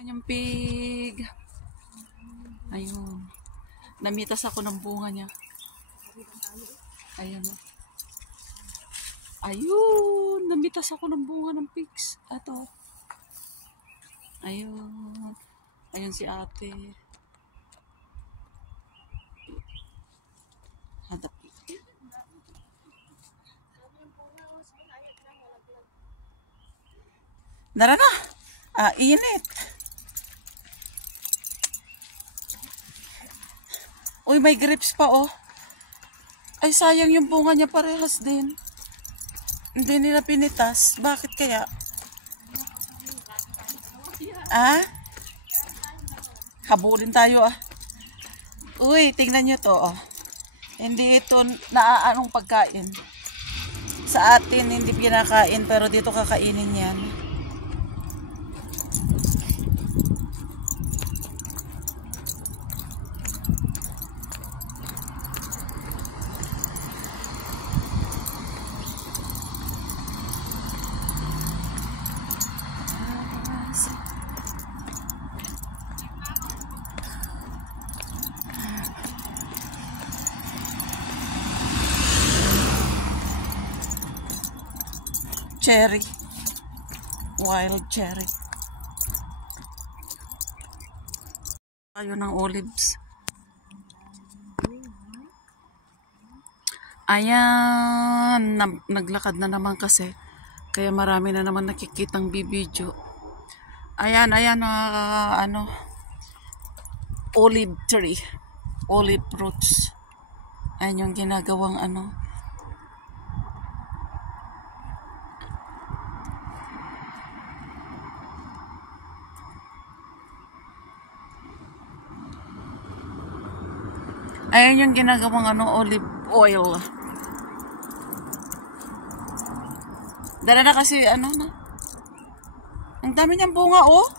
Kanyang pig. Ayun. Namitas ako ng bunga niya. Ayun. Ayun. Namitas ako ng bunga ng pigs. Ato. Ayun. Ayun si ate. Hadap. Nara na. Init. Uy, may grapes pa oh. Ay, sayang yung bunga niya parehas din. Hindi nila pinitas. Bakit kaya? Habulin tayo ah. Uy, tingnan nyo to oh. Hindi ito naaanong pagkain. Sa atin, hindi pinakain, pero dito kakainin yan. Cherry. Wild cherry. Tayo ng olives. Ayan. Naglakad na naman kasi. Kaya marami na naman nakikitang bibidyo. Ayan, olive tree. Olive roots. Ayan yung ginagawang Ayan yung ginagawang olive oil. Dala na kasi na. Ang dami niyang bunga oh.